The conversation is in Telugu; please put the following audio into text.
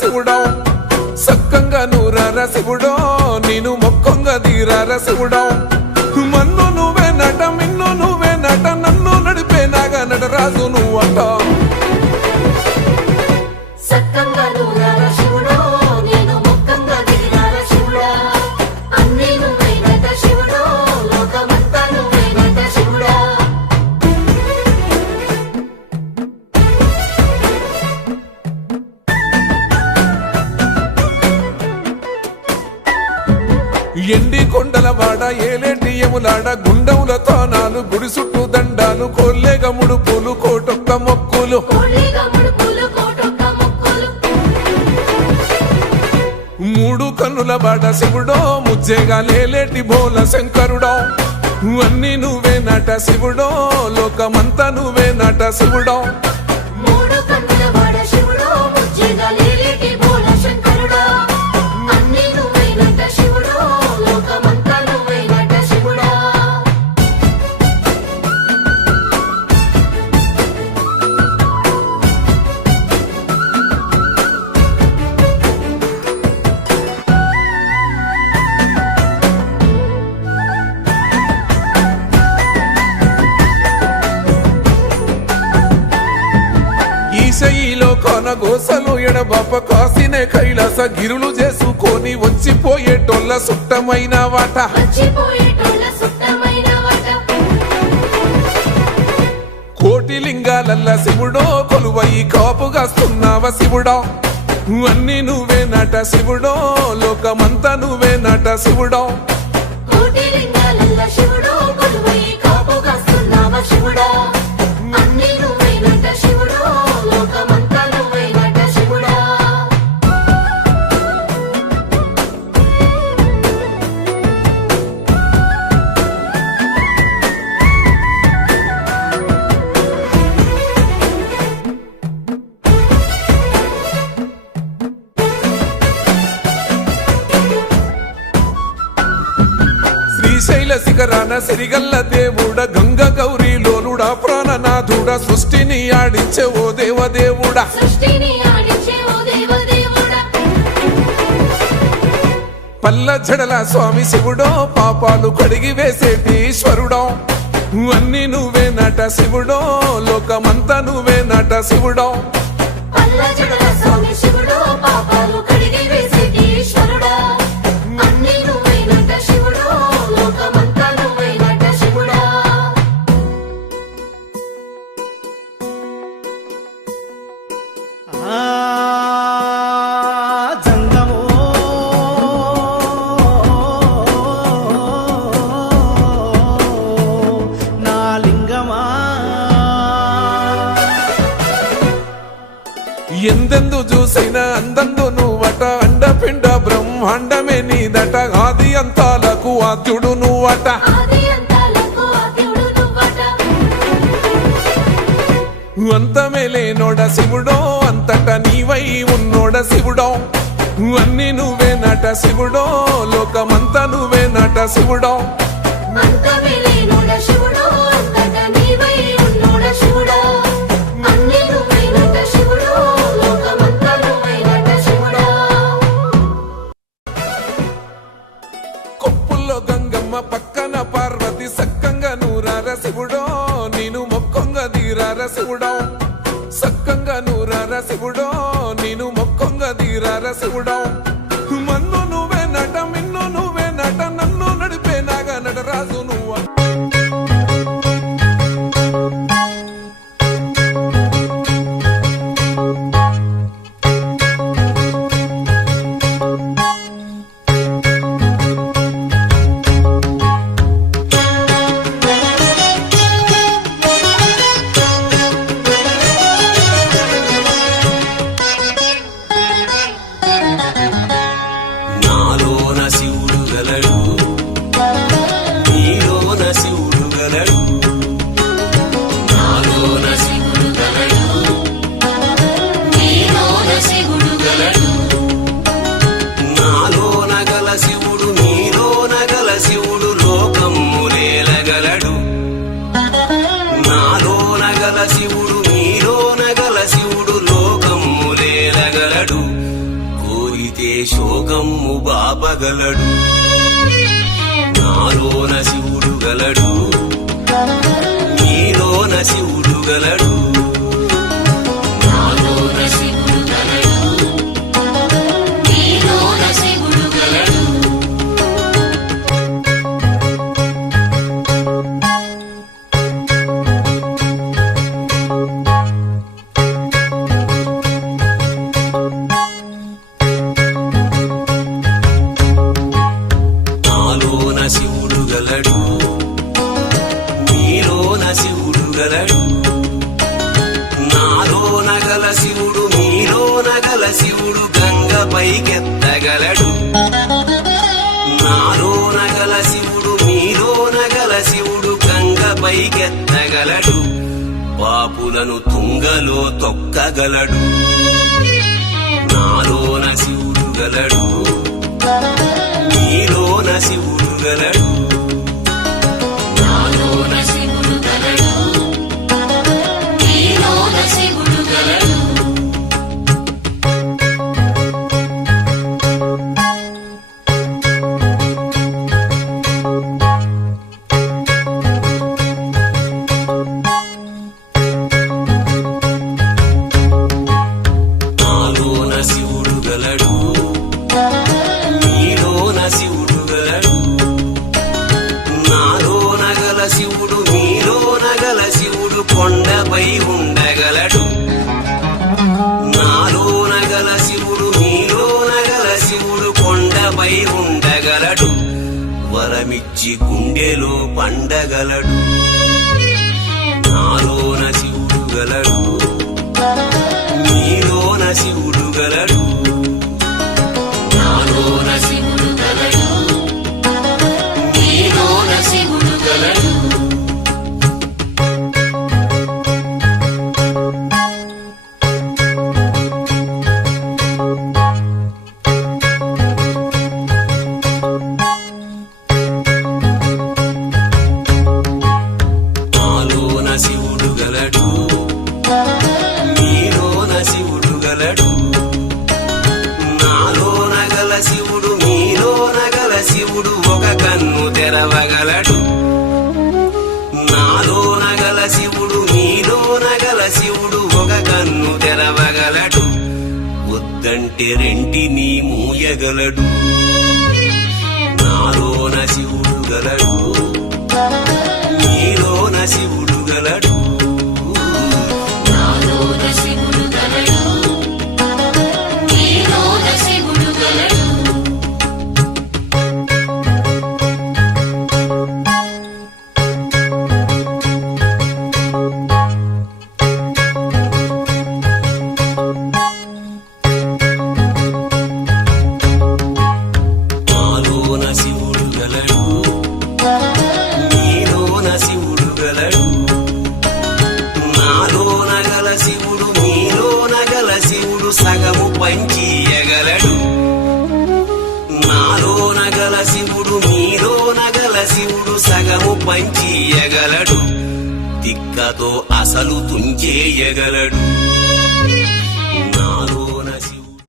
శివుడో సక్కంగా నూరార శివుడో నేను మొక్కంగా తీరార శివుడో మన్ను నువ్వే నట మిన్ను నువ్వే నట నన్ను నడిపే నాగా నటరాజు నువ్వంట ఎండి కొండల వాడ ఏలేటి యములాడ గుండములతో నాలు గుడి చుట్టూ దండాలు కోల్లేగా ముడుపులు కోటొక్క మొక్కులు మూడు కన్నుల బాడ శివుడో ముజ్జేగా లేలేటి బోల శంకరుడో అన్ని నువ్వే నట శివుడో లోకమంతా నువ్వే నట శివుడో ఈశయిలో కొన గోసలు ఎడబాప కాసినే కైలాస గిరులు చేసుకొని వచ్చిపోయేటోళ్ళ సుట్టమైన వాట కోటి లింగాలల్ల శివుడో కొలువయి కాపుగాస్తున్నావ శివుడో అన్ని నువ్వే నట శివుడో లోకమంతా నువ్వే నట శివుడో శ్రీశైల శిఖరాన సిరిగల్ల దేవుడ గంగ గౌరీ లోలుడా ప్రాణనాథుడా సృష్టిని ఆడించే ఓ దేవదేవుడా పల్ల జడల స్వామి శివుడో పాపాలు కడిగి వేసేటి ఈశ్వరుడో అన్ని నువ్వే నట శివుడో లోకమంతా నువ్వే నట శివుడో ఎందెందు చూసైనా అందందు నువ్వట అండపిండ బ్రహ్మాండమే నీదట ఆది అంతాలకు ఆద్యుడు నువ్వట అంతమే లేనోడ శివుడో అంతట నీవై ఉన్నోడ శివుడో అన్ని నువ్వే నట శివుడో లోకమంతా నువ్వే నట శివుడో పక్కన పార్వతి సక్కంగా నూరార శివుడో నేను మొక్కంగా తీరార శివుడో సక్కంగా నూరార శివుడో నేను మొక్కంగా తీరార శివుడో మన్ను నువ్వే నట మిన్ను నువ్వే నట నన్ను నడిపే నాగా నటరాజు నువ్వు తలుచుకుంటే శోకమ్ము బాపగలడు. నాలోన శివుడు గలడు, నీలోన శివుడు గలడు. నాలోన శివుడు గలడు, నీలోన శివుడు గలడు. నాలోన శివుడు గలడు, నీలోన శివుడు గలడు. నాలోన గల శివుడు నీలోన గల శివుడు గంగపైకెత్తగలడు. నాలోన గల శివుడు నీలోన గల శివుడు గంగపైకెత్తగలడు. పాపులను తుంగలో తొక్కగలడు. నాలోన శివుడు గలడు, నీలోన శివుడు గలడు. నాలోన శివుడు గలడు, నీలోన శివుడు గలడు. నాలోన శివుడు గలడు, నీలోన శివుడు గలడు. నాలోన గల శివుడు నీలోన గల శివుడు కొండపై ఉండగలడు. నాలోన గల శివుడు నీలోన గల శివుడు కొండపై ఉండగలడు. వరమిచ్చి గుండెలో పండగలడు. నాలోన శివుడు గలడు, నీలోన శివుడు గలడు. నాలోన శివుడు గలడు, నీలోన శివుడు గలడు. నాలోన శివుడు గలడు, నీలోన శివుడు గలడు. నాలోన గల శివుడు నీలోన గల శివుడు ఒక కన్ను తెరవగలడు. నాలోన గల శివుడు నీలోన గల శివుడు ఒక కన్ను తెరవగలడు. వద్దంటే రెంటిని మూయగలడు. నాలోన శివుడు గలడు, నీలోన శివుడు గలడు. నాలోన శివుడు గలడు, నీలోన శివుడు గలడు. నాలోన శివుడు గలడు, నీలోన శివుడు గలడు. నాలోన గల శివుడు నీలోన గల శివుడు సగము పంచియగలడు. నాలోన గల శివుడు నీలోన గల శివుడు సగము పంచియగలడు. తిక్కతో అసలు తుంచేయగలడు.